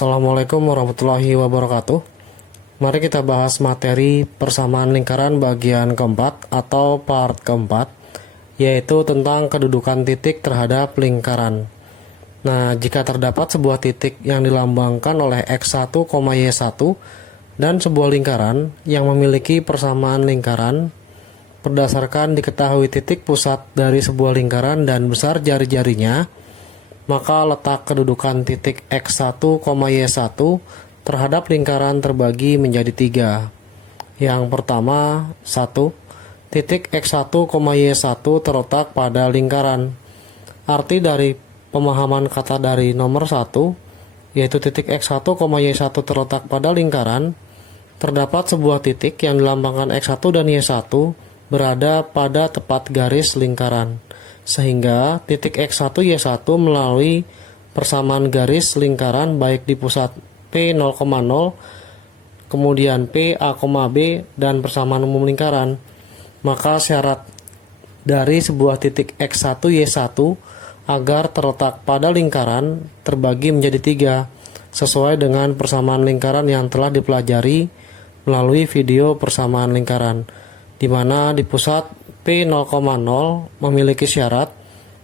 Assalamualaikum warahmatullahi wabarakatuh. Mari kita bahas materi persamaan lingkaran bagian keempat atau part keempat, yaitu tentang kedudukan titik terhadap lingkaran. Nah, jika terdapat sebuah titik yang dilambangkan oleh X1, Y1 dan sebuah lingkaran yang memiliki persamaan lingkaran berdasarkan diketahui titik pusat dari sebuah lingkaran dan besar jari-jarinya, maka letak kedudukan titik X1, Y1 terhadap lingkaran terbagi menjadi 3. Yang pertama, 1. Titik X1, Y1 terletak pada lingkaran. Arti dari pemahaman kata dari nomor 1, yaitu titik X1, Y1 terletak pada lingkaran, terdapat sebuah titik yang dilambangkan X1 dan Y1 berada pada tepat garis lingkaran. Sehingga titik X1, Y1 melalui persamaan garis lingkaran baik di pusat P0,0, kemudian P, A, B, dan persamaan umum lingkaran. Maka syarat dari sebuah titik X1, Y1 agar terletak pada lingkaran terbagi menjadi 3, sesuai dengan persamaan lingkaran yang telah dipelajari melalui video persamaan lingkaran, di mana di pusat P0,0 memiliki syarat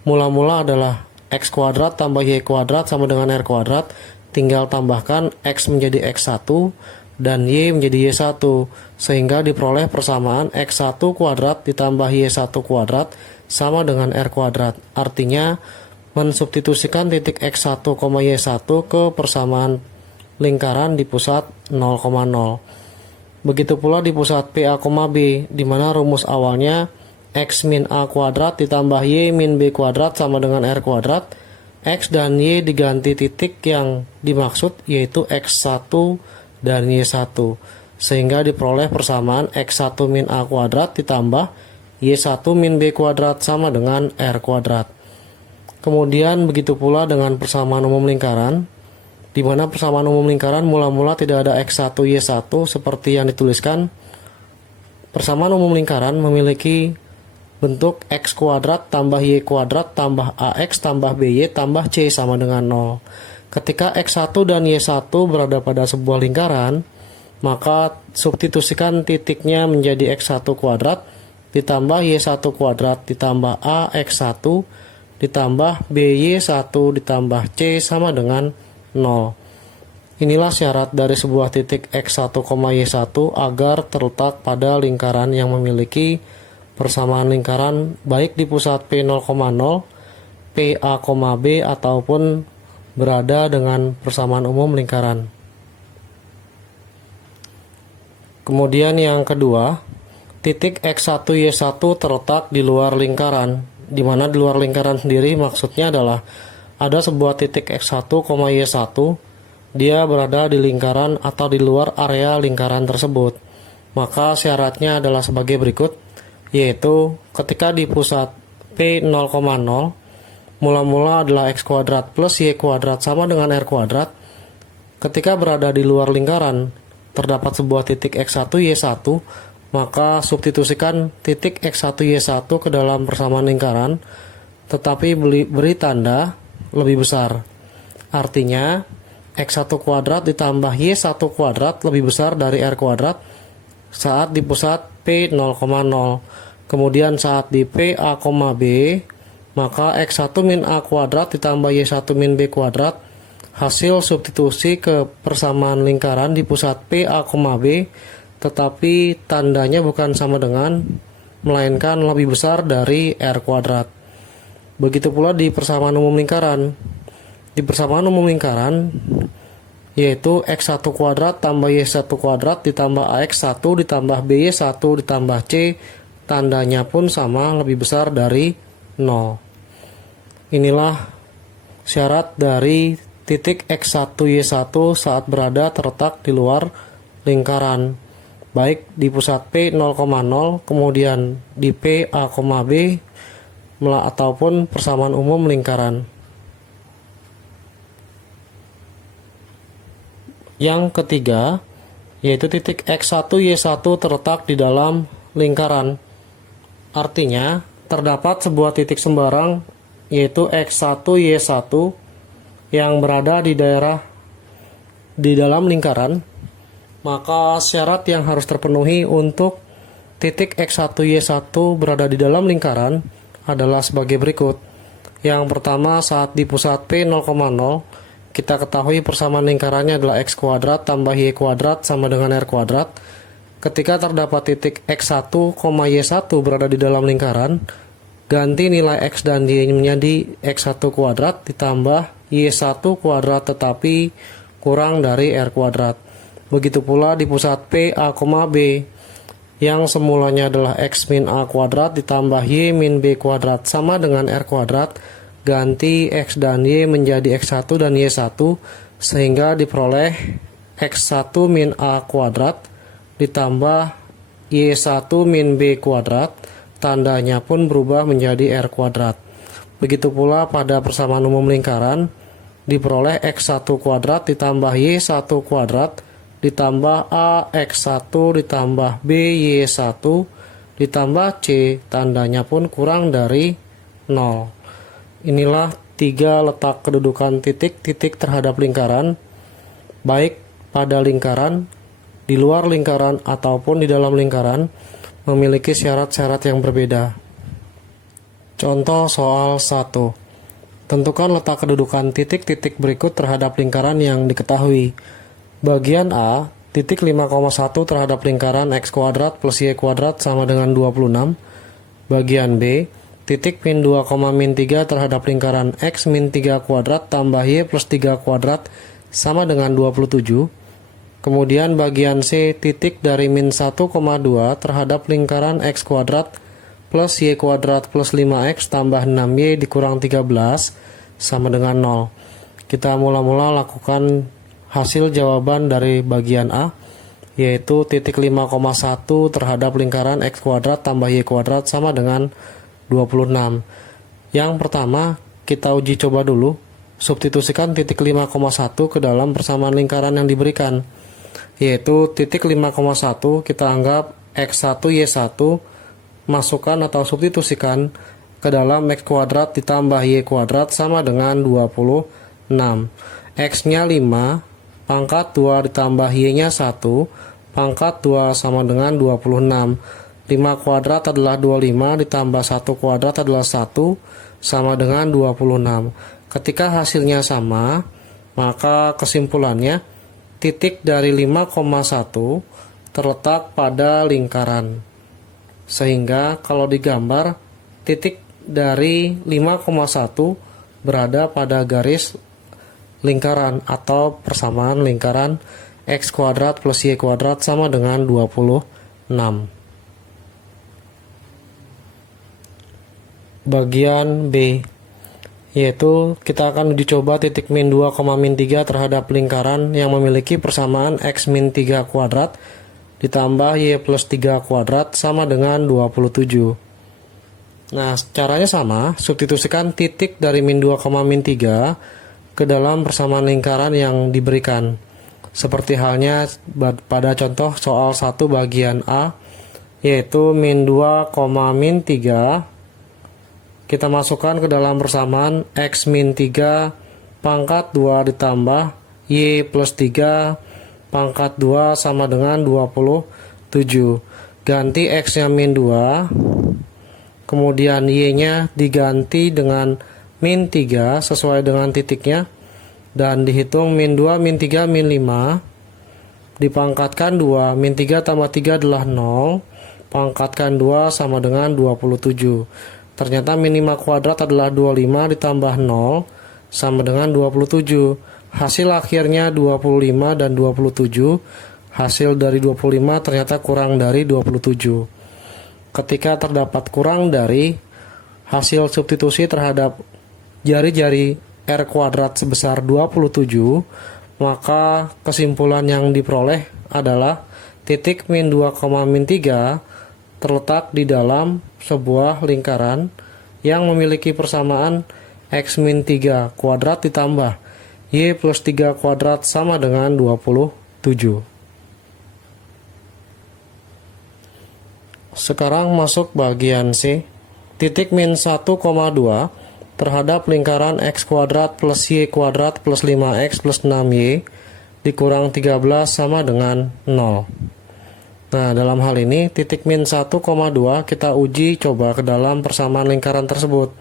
mula-mula adalah X kuadrat tambah Y kuadrat sama dengan R kuadrat, tinggal tambahkan X menjadi X1 dan Y menjadi Y1, sehingga diperoleh persamaan X1 kuadrat ditambah Y1 kuadrat sama dengan R kuadrat. Artinya mensubstitusikan titik X1, Y1 ke persamaan lingkaran di pusat 0,0. Begitu pula di pusat P, A, B, di mana rumus awalnya X min A kuadrat ditambah Y min B kuadrat sama dengan R kuadrat. X dan Y diganti titik yang dimaksud, yaitu X1 dan Y1, sehingga diperoleh persamaan X1 min A kuadrat ditambah Y1 min B kuadrat sama dengan R kuadrat. Kemudian begitu pula dengan persamaan umum lingkaran, di mana persamaan umum lingkaran mula-mula tidak ada X1, Y1 seperti yang dituliskan. Persamaan umum lingkaran memiliki bentuk X kuadrat tambah Y kuadrat tambah AX tambah BY tambah C sama dengan 0. Ketika X1 dan Y1 berada pada sebuah lingkaran, maka substitusikan titiknya menjadi X1 kuadrat ditambah Y1 kuadrat ditambah AX1 ditambah BY1 ditambah C sama dengan 0. Inilah syarat dari sebuah titik X1, Y1 agar terletak pada lingkaran yang memiliki persamaan lingkaran baik di pusat P0,0, P, A, B ataupun berada dengan persamaan umum lingkaran. Kemudian yang kedua, titik X1, Y1 terletak di luar lingkaran, di mana di luar lingkaran sendiri maksudnya adalah ada sebuah titik X1, Y1, dia berada di lingkaran atau di luar area lingkaran tersebut. Maka syaratnya adalah sebagai berikut, yaitu ketika di pusat P0,0 mula-mula adalah X kuadrat plus Y kuadrat sama dengan R kuadrat. Ketika berada di luar lingkaran terdapat sebuah titik X1, Y1, maka substitusikan titik X1, Y1 ke dalam persamaan lingkaran, tetapi beri tanda lebih besar. Artinya X1 kuadrat ditambah Y1 kuadrat lebih besar dari R kuadrat saat di pusat P0,0. Kemudian saat di P, A, B, maka X1 min A kuadrat ditambah Y1 min B kuadrat, hasil substitusi ke persamaan lingkaran di pusat P, A, B, tetapi tandanya bukan sama dengan, melainkan lebih besar dari R kuadrat. Begitu pula di persamaan umum lingkaran. Di persamaan umum lingkaran, yaitu X1 kuadrat tambah Y1 kuadrat ditambah AX1 ditambah BY1 ditambah C, tandanya pun sama, lebih besar dari 0. Inilah syarat dari titik X1, Y1 saat berada terletak di luar lingkaran, baik di pusat P0,0, kemudian di P, A, B, ataupun persamaan umum lingkaran. Yang ketiga, yaitu titik X1, Y1 terletak di dalam lingkaran. Artinya, terdapat sebuah titik sembarang, yaitu X1, Y1, yang berada di daerah di dalam lingkaran, maka syarat yang harus terpenuhi untuk titik X1Y1 berada di dalam lingkaran adalah sebagai berikut. Yang pertama, saat di pusat P 0,0, kita ketahui persamaan lingkarannya adalah X kuadrat tambah Y kuadrat sama dengan R kuadrat. Ketika terdapat titik X1, Y1 berada di dalam lingkaran, ganti nilai X dan Y menjadi X1 kuadrat ditambah Y1 kuadrat tetapi kurang dari R kuadrat. Begitu pula di pusat P, A, B, yang semulanya adalah X min A kuadrat ditambah Y min B kuadrat sama dengan R kuadrat, ganti X dan Y menjadi X1 dan Y1 sehingga diperoleh X1 min A kuadrat ditambah Y1 min B kuadrat, tandanya pun berubah menjadi R kuadrat. Begitu pula pada persamaan umum lingkaran, diperoleh X1 kuadrat ditambah Y1 kuadrat ditambah A X1 ditambah B Y1 ditambah C, tandanya pun kurang dari 0. Inilah 3 letak kedudukan titik-titik terhadap lingkaran, baik pada lingkaran, di luar lingkaran, ataupun di dalam lingkaran, memiliki syarat-syarat yang berbeda. Contoh soal 1. Tentukan letak kedudukan titik-titik berikut terhadap lingkaran yang diketahui. Bagian A, titik 5,1 terhadap lingkaran X kuadrat plus Y kuadrat sama dengan 26. Bagian B, titik min 2, min 3 terhadap lingkaran X min 3 kuadrat tambah Y plus 3 kuadrat sama dengan 27. Kemudian bagian C, titik dari min 1,2 terhadap lingkaran X kuadrat plus Y kuadrat plus 5X tambah 6Y dikurang 13 sama dengan 0. Kita mula-mula lakukan hasil jawaban dari bagian A, yaitu titik 5,1 terhadap lingkaran X kuadrat tambah Y kuadrat sama dengan 26. Yang pertama, kita uji coba dulu. Substitusikan titik 5,1 ke dalam persamaan lingkaran yang diberikan, yaitu titik 5,1 kita anggap X1 Y1, masukkan atau substitusikan ke dalam X kuadrat ditambah Y kuadrat sama dengan 26. X-nya 5, pangkat 2 ditambah Y-nya 1, pangkat 2 sama dengan 26. 5 kuadrat adalah 25 ditambah 1 kuadrat adalah 1 sama dengan 26. Ketika hasilnya sama, maka kesimpulannya titik dari 5,1 terletak pada lingkaran. Sehingga kalau digambar, titik dari 5,1 berada pada garis lingkaran atau persamaan lingkaran X kuadrat plus Y kuadrat sama dengan 26. Bagian B, yaitu kita akan uji coba titik min 2, min 3 terhadap lingkaran yang memiliki persamaan X min 3 kuadrat ditambah Y plus 3 kuadrat sama dengan 27. Nah, caranya sama, substitusikan titik dari min 2, min 3 ke dalam persamaan lingkaran yang diberikan. Seperti halnya pada contoh soal 1 bagian A, yaitu min 2, min 3, kita masukkan ke dalam persamaan X min 3 pangkat 2 ditambah Y plus 3 pangkat 2 sama dengan 27. Ganti X-nya min 2, kemudian Y-nya diganti dengan min 3 sesuai dengan titiknya, dan dihitung min 2, min 3, min 5, dipangkatkan 2, min 3 tambah 3 adalah 0, pangkatkan 2 sama dengan 27. Ternyata min 5 kuadrat adalah 25 ditambah 0 sama dengan 27. Hasil akhirnya 25 dan 27. Hasil dari 25 ternyata kurang dari 27. Ketika terdapat kurang dari, hasil substitusi terhadap jari-jari R kuadrat sebesar 27, maka kesimpulan yang diperoleh adalah titik min 2, min 3 terletak di dalam sebuah lingkaran yang memiliki persamaan X min 3 kuadrat ditambah Y plus 3 kuadrat sama dengan 27. Sekarang masuk bagian C. Titik min 1,2 terhadap lingkaran X kuadrat plus Y kuadrat plus 5X plus 6Y dikurang 13 sama dengan 0. Nah, dalam hal ini titik min 1,2 kita uji coba ke dalam persamaan lingkaran tersebut,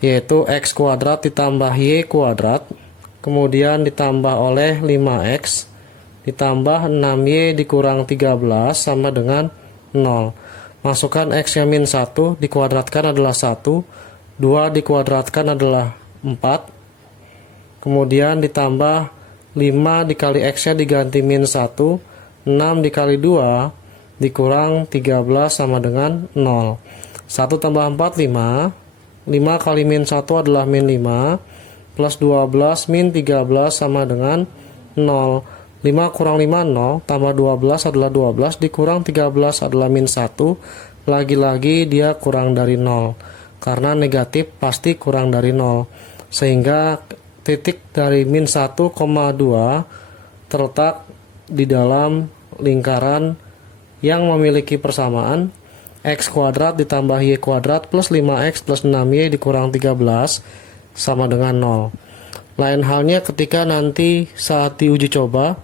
yaitu x kuadrat ditambah y kuadrat, kemudian ditambah oleh 5x, ditambah 6y dikurang 13 sama dengan 0. Masukkan x nya min 1, dikuadratkan adalah 1, 2 dikuadratkan adalah 4, kemudian ditambah 5 dikali x nya diganti min 1, 6 dikali 2 dikurang 13 sama dengan 0. 1 tambah 4, 5. 5 kali min 1 adalah min 5, plus 12 min 13 sama dengan 0. 5 kurang 5, 0, tambah 12 adalah 12, dikurang 13 adalah min 1, lagi-lagi dia kurang dari 0. Karena negatif pasti kurang dari 0. Sehingga titik dari min 1,2 terletak di dalam lingkaran yang memiliki persamaan x kuadrat ditambah y kuadrat plus 5x plus 6y dikurang 13 sama dengan 0. Lain halnya ketika nanti saat diuji coba,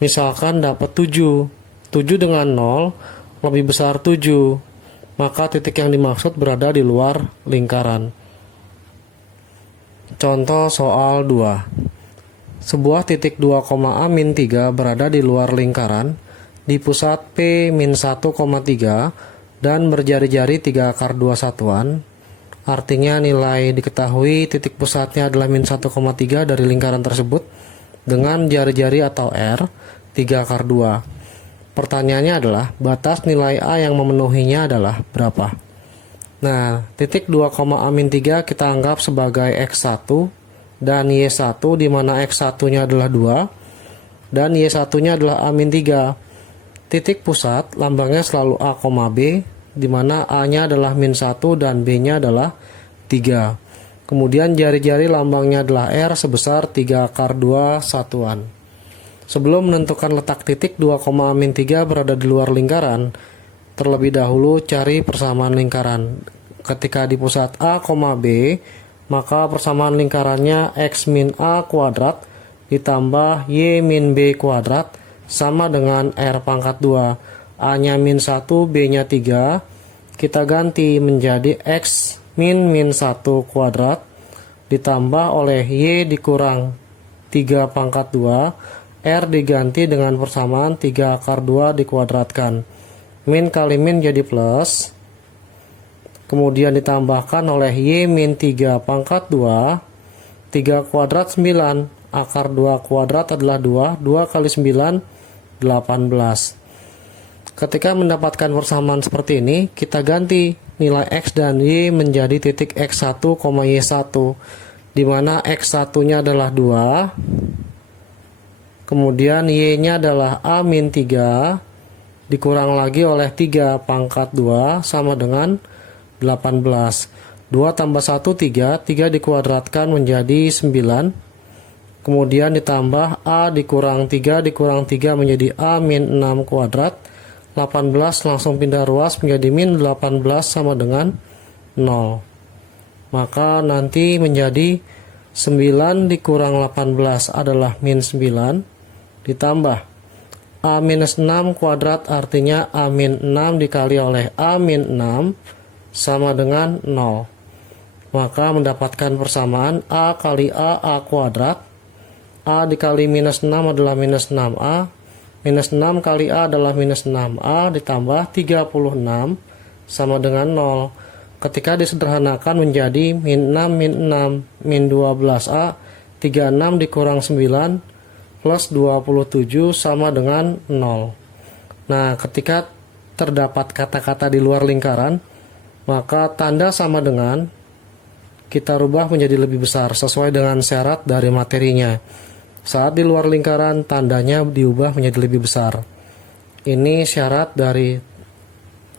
misalkan dapat 7 dengan 0 lebih besar 7, maka titik yang dimaksud berada di luar lingkaran. Contoh soal 2. Sebuah titik 2,A-3 berada di luar lingkaran di pusat P-1,3 dan berjari-jari 3 akar 2 satuan. Artinya nilai diketahui titik pusatnya adalah min 1,3 dari lingkaran tersebut dengan jari-jari atau R 3 akar 2. Pertanyaannya adalah batas nilai A yang memenuhinya adalah berapa? Nah, titik 2,A-3 kita anggap sebagai X1 dan Y1, di mana X1-nya adalah 2 dan Y1-nya adalah A-3. Titik pusat lambangnya selalu A, B, di mana A-nya adalah min 1 dan B-nya adalah 3. Kemudian jari-jari lambangnya adalah R sebesar 3 akar 2 satuan. Sebelum menentukan letak titik 2,A-3 berada di luar lingkaran, terlebih dahulu cari persamaan lingkaran. Ketika di pusat A, B, maka persamaan lingkarannya X min A kuadrat ditambah Y min B kuadrat sama dengan R pangkat 2. A-nya min 1, B-nya 3. Kita ganti menjadi X min 1 kuadrat ditambah oleh Y dikurang 3 pangkat 2. R diganti dengan persamaan 3 akar 2 dikuadratkan. Min kali min jadi plus. Kemudian ditambahkan oleh Y min 3 pangkat 2. 3 kuadrat 9. Akar 2 kuadrat adalah 2. 2 kali 9, 18. Ketika mendapatkan persamaan seperti ini, kita ganti nilai X dan Y menjadi titik X1, Y1, di mana X1-nya adalah 2, kemudian Y-nya adalah A-3, dikurang lagi oleh 3 pangkat 2 sama dengan 18. 2 tambah 1, 3, 3 dikuadratkan menjadi 9, kemudian ditambah A dikurang 3 menjadi A-6 kuadrat. 18 langsung pindah ruas menjadi min 18 sama dengan 0. Maka nanti menjadi 9 dikurang 18 adalah min 9, ditambah A-6 kuadrat artinya A-6 dikali oleh A-6 sama dengan 0. Maka mendapatkan persamaan A kali A kuadrat. A dikali minus 6 adalah minus 6A. Minus 6 kali A adalah minus 6A ditambah 36 sama dengan 0. Ketika disederhanakan menjadi min 6, min 12A. 36 dikurang 9 plus 27 sama dengan 0. Nah, ketika terdapat kata-kata di luar lingkaran, maka tanda sama dengan kita rubah menjadi lebih besar sesuai dengan syarat dari materinya. Saat di luar lingkaran, tandanya diubah menjadi lebih besar. Ini syarat dari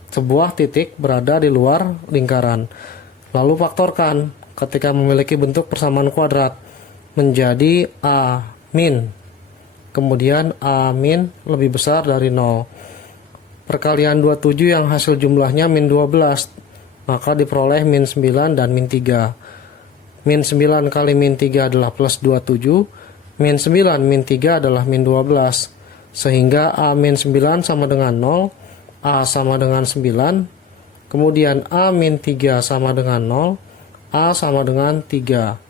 sebuah titik berada di luar lingkaran. Lalu faktorkan ketika memiliki bentuk persamaan kuadrat menjadi A min. Kemudian A min lebih besar dari 0. Perkalian 27 yang hasil jumlahnya min 12. Maka diperoleh min 9 dan min 3. Min 9 kali min 3 adalah plus 27. min 9 min 3 adalah min 12. Sehingga A min 9 sama dengan 0, A sama dengan 9, kemudian A min 3 sama dengan 0, A sama dengan 3.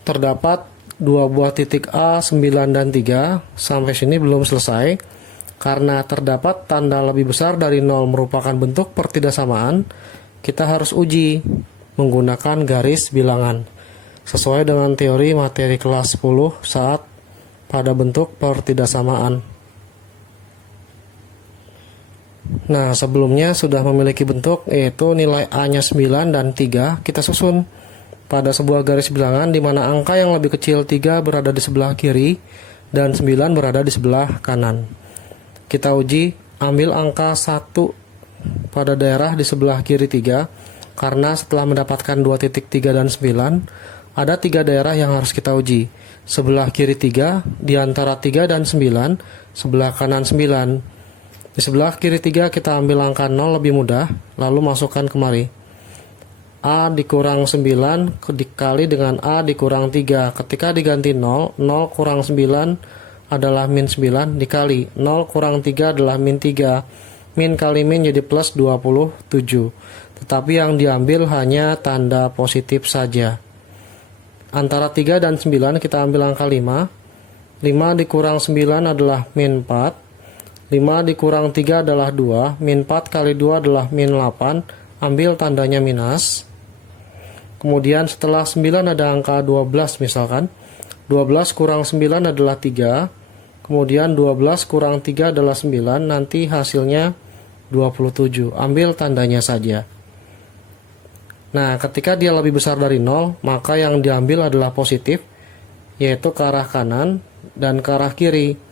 Terdapat dua buah titik A, 9 dan 3. Sampai sini belum selesai. Karena terdapat tanda lebih besar dari 0 merupakan bentuk pertidaksamaan, kita harus uji menggunakan garis bilangan sesuai dengan teori materi kelas 10 saat pada bentuk pertidaksamaan. Nah, sebelumnya sudah memiliki bentuk yaitu nilai A-nya 9 dan 3. Kita susun pada sebuah garis bilangan di mana angka yang lebih kecil 3 berada di sebelah kiri dan 9 berada di sebelah kanan. Kita uji, ambil angka 1 pada daerah di sebelah kiri 3, karena setelah mendapatkan 2 titik 3 dan 9, ada 3 daerah yang harus kita uji. Sebelah kiri 3, di antara 3 dan 9, sebelah kanan 9. Di sebelah kiri 3 kita ambil angka 0 lebih mudah, lalu masukkan kemari. A dikurang 9 dikali dengan A dikurang 3. Ketika diganti 0, 0 kurang 9 adalah min 9 dikali 0 kurang 3 adalah min 3. Min kali min jadi plus 27. Tetapi yang diambil hanya tanda positif saja. Antara 3 dan 9 kita ambil angka 5. 5 dikurang 9 adalah min 4. 5 dikurang 3 adalah 2, min 4 kali 2 adalah min 8, ambil tandanya minus. Kemudian setelah 9 ada angka 12 misalkan, 12 kurang 9 adalah 3, kemudian 12 kurang 3 adalah 9, nanti hasilnya 27, ambil tandanya saja. Nah, ketika dia lebih besar dari 0, maka yang diambil adalah positif, yaitu ke arah kanan dan ke arah kiri.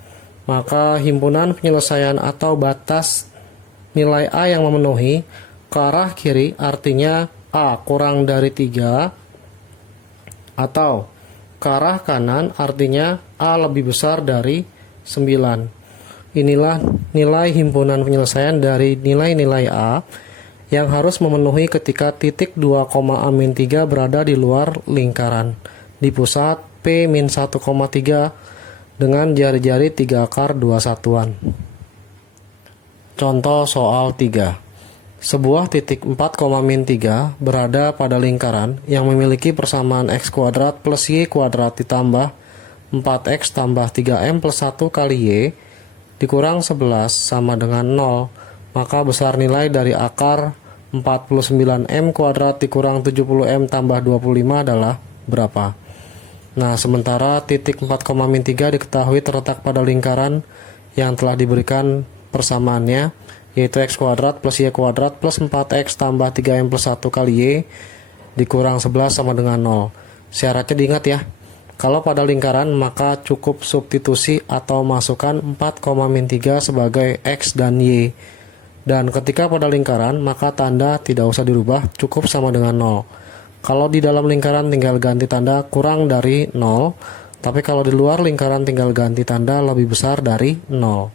Maka himpunan penyelesaian atau batas nilai A yang memenuhi ke arah kiri artinya A kurang dari 3, atau ke arah kanan artinya A lebih besar dari 9. Inilah nilai himpunan penyelesaian dari nilai-nilai A yang harus memenuhi ketika titik 2,A-3 berada di luar lingkaran di pusat P-1,3 dengan jari-jari 3 akar 2 satuan. Contoh soal 3. Sebuah titik 4,-3 berada pada lingkaran yang memiliki persamaan x kuadrat plus y kuadrat ditambah 4x tambah 3m plus 1 kali y dikurang 11 sama dengan 0. Maka besar nilai dari akar 49m kuadrat dikurang 70m tambah 25 adalah berapa? Nah, sementara titik 4,-3 diketahui terletak pada lingkaran yang telah diberikan persamaannya, yaitu x kuadrat plus y kuadrat plus 4x tambah 3m plus 1 kali y dikurang 11 sama dengan 0. Syaratnya diingat ya, kalau pada lingkaran maka cukup substitusi atau masukkan 4,-3 sebagai x dan y. Dan ketika pada lingkaran maka tanda tidak usah dirubah, cukup sama dengan 0. Kalau di dalam lingkaran tinggal ganti tanda kurang dari 0, tapi kalau di luar lingkaran tinggal ganti tanda lebih besar dari 0.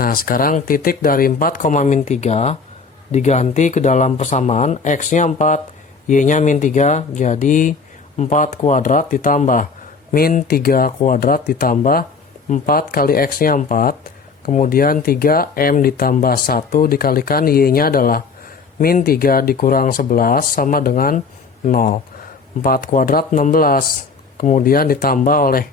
Nah, sekarang titik dari 4,-3 diganti ke dalam persamaan, x-nya 4, y-nya min 3, jadi 4 kuadrat ditambah min 3 kuadrat ditambah 4 kali x-nya 4, kemudian 3m ditambah 1 dikalikan y-nya adalah min 3 dikurang 11 sama dengan 0. 4 kuadrat 16, kemudian ditambah oleh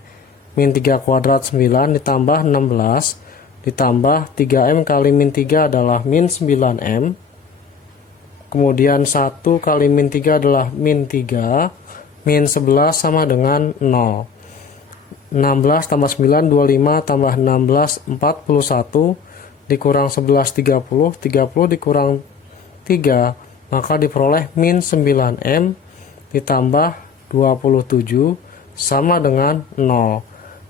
min 3 kuadrat 9 ditambah 16 ditambah 3m kali min 3 adalah min 9m, kemudian 1 kali min 3 adalah min 3, min 11 sama dengan 0. 16 tambah 9 25 tambah 16 41 dikurang 11 30, 30 dikurang 3 maka diperoleh min 9m ditambah 27 sama dengan 0.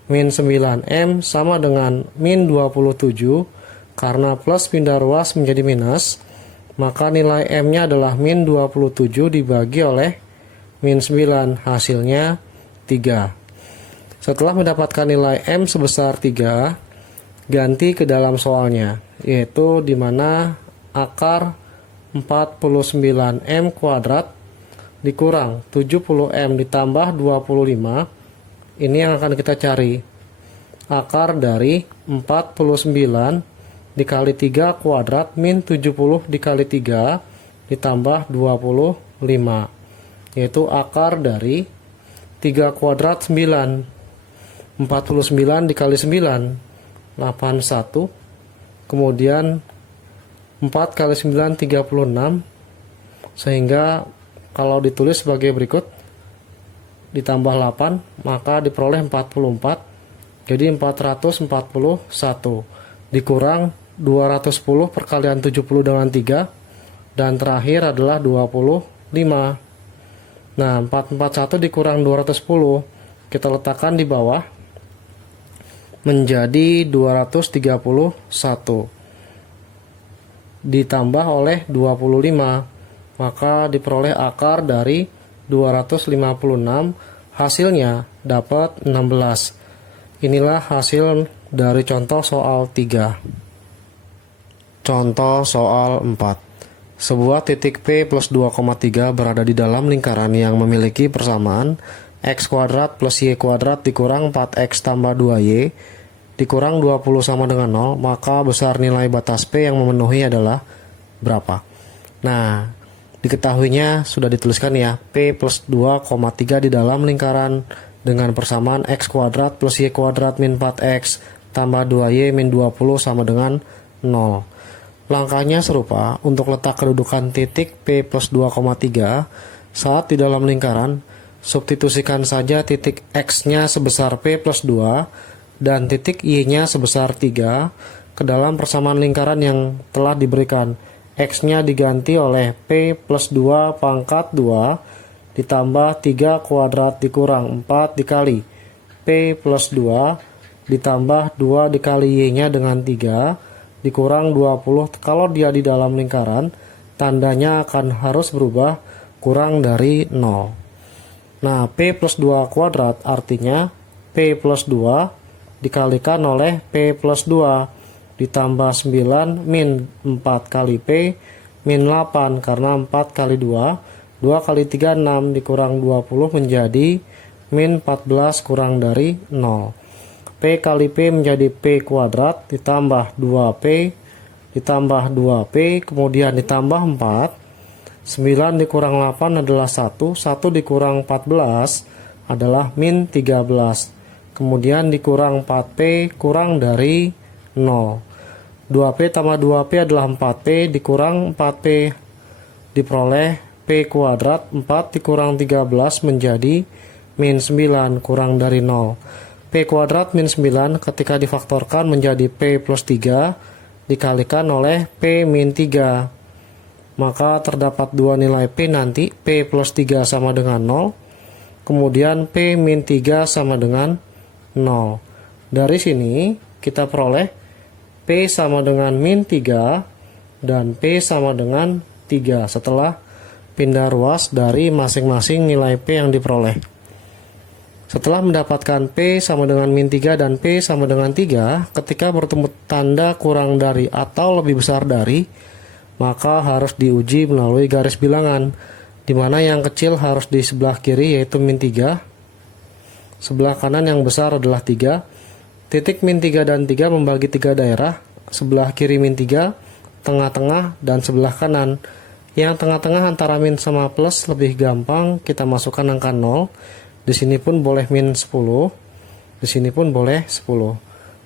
Min 9m sama dengan min 27, karena plus pindah ruas menjadi minus, maka nilai m-nya adalah min 27 dibagi oleh min 9, hasilnya 3. Setelah mendapatkan nilai m sebesar 3, ganti ke dalam soalnya, yaitu dimana akar 49m kuadrat dikurang 70m ditambah 25 Ini yang akan kita cari. Akar dari 49 dikali 3 kuadrat min 70 dikali 3 ditambah 25, yaitu akar dari 3 kuadrat 9. 49 dikali 9 81, kemudian 4 kali 9 36, sehingga kalau ditulis sebagai berikut ditambah 8 maka diperoleh 44, jadi 441 dikurang 210 perkalian 70 dengan 3, dan terakhir adalah 25. Nah, 441 dikurang 210 kita letakkan di bawah menjadi 231 ditambah oleh 25, maka diperoleh akar dari 256, hasilnya dapat 16. Inilah hasil dari contoh soal 3. Contoh soal 4. Sebuah titik P plus 2,3 berada di dalam lingkaran yang memiliki persamaan x kuadrat plus y kuadrat dikurang 4x tambah 2y dikurang 20 sama dengan 0, maka besar nilai batas P yang memenuhi adalah berapa? Nah, diketahuinya sudah dituliskan ya, P plus 2,3 di dalam lingkaran dengan persamaan x kuadrat plus y kuadrat min 4x tambah 2y min 20 sama dengan 0. Langkahnya serupa. Untuk letak kedudukan titik P plus 2,3 saat di dalam lingkaran, substitusikan saja titik x-nya sebesar P plus 2 dan titik y-nya sebesar 3 ke dalam persamaan lingkaran yang telah diberikan. X-nya diganti oleh P plus 2 pangkat 2 ditambah 3 kuadrat dikurang 4 dikali P plus 2 ditambah 2 dikali y-nya dengan 3 dikurang 20. Kalau dia di dalam lingkaran, tandanya akan harus berubah kurang dari 0. Nah, P plus 2 kuadrat artinya P plus 2 dikalikan oleh P plus 2 ditambah 9 min 4 kali P min 8, karena 4 kali 2 kali 3 6 dikurang 20 menjadi min 14 kurang dari 0. P kali P menjadi P kuadrat ditambah 2P ditambah 2P kemudian ditambah 4. 9 dikurang 8 adalah 1 dikurang 14 adalah min 13. Kemudian dikurang 4P kurang dari 0. 2P tambah 2P adalah 4P dikurang 4P. Diperoleh P kuadrat 4 dikurang 13 menjadi min 9 kurang dari 0. P kuadrat min 9 ketika difaktorkan menjadi P plus 3 dikalikan oleh P min 3. Maka terdapat dua nilai P nanti, P plus 3 sama dengan 0. Kemudian P min 3 sama dengan 0. Dari sini kita peroleh P sama dengan min 3 dan P sama dengan 3 setelah pindah ruas dari masing-masing nilai P yang diperoleh. Setelah mendapatkan P sama dengan min 3 dan P sama dengan 3, ketika bertemu tanda kurang dari atau lebih besar dari, maka harus diuji melalui garis bilangan, di mana yang kecil harus di sebelah kiri yaitu min 3. Sebelah kanan yang besar adalah 3. Titik min 3 dan 3 membagi 3 daerah. Sebelah kiri min 3, tengah-tengah, dan sebelah kanan. Yang tengah-tengah antara min sama plus lebih gampang, kita masukkan angka 0. Di sini pun boleh min 10. Di sini pun boleh 10.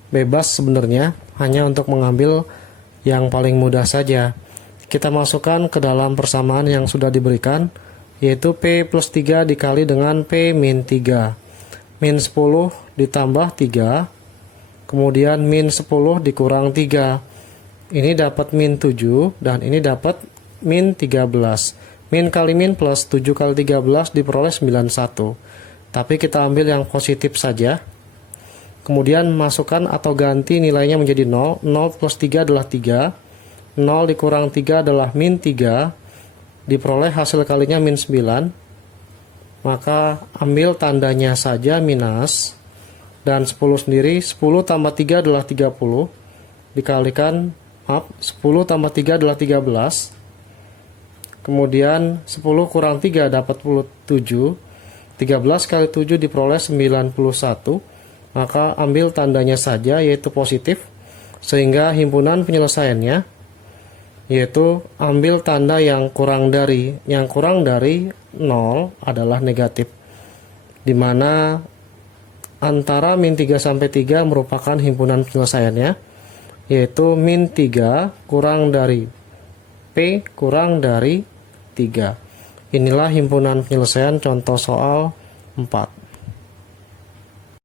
Bebas sebenarnya, hanya untuk mengambil yang paling mudah saja. Kita masukkan ke dalam persamaan yang sudah diberikan, yaitu P plus 3 dikali dengan P min 3. Min 10 ditambah 3, kemudian min 10 dikurang 3. Ini dapat min 7 dan ini dapat min 13. Min kali min plus 7 kali 13 diperoleh 91. Tapi kita ambil yang positif saja. Kemudian masukkan atau ganti nilainya menjadi 0. 0 plus 3 adalah 3. 0 dikurang 3 adalah min 3. Diperoleh hasil kalinya min 9. Maka ambil tandanya saja minus, dan 10 sendiri, 10 tambah 3 adalah 30, dikalikan, 10 tambah 3 adalah 13, kemudian 10 kurang 3 dapat 7, 13 kali 7 diperoleh 91, maka ambil tandanya saja yaitu positif, sehingga himpunan penyelesaiannya yaitu ambil tanda yang kurang dari 0 adalah negatif, di mana antara min 3 sampai 3 merupakan himpunan penyelesaiannya, yaitu min 3 kurang dari P kurang dari 3. Inilah himpunan penyelesaian contoh soal 4.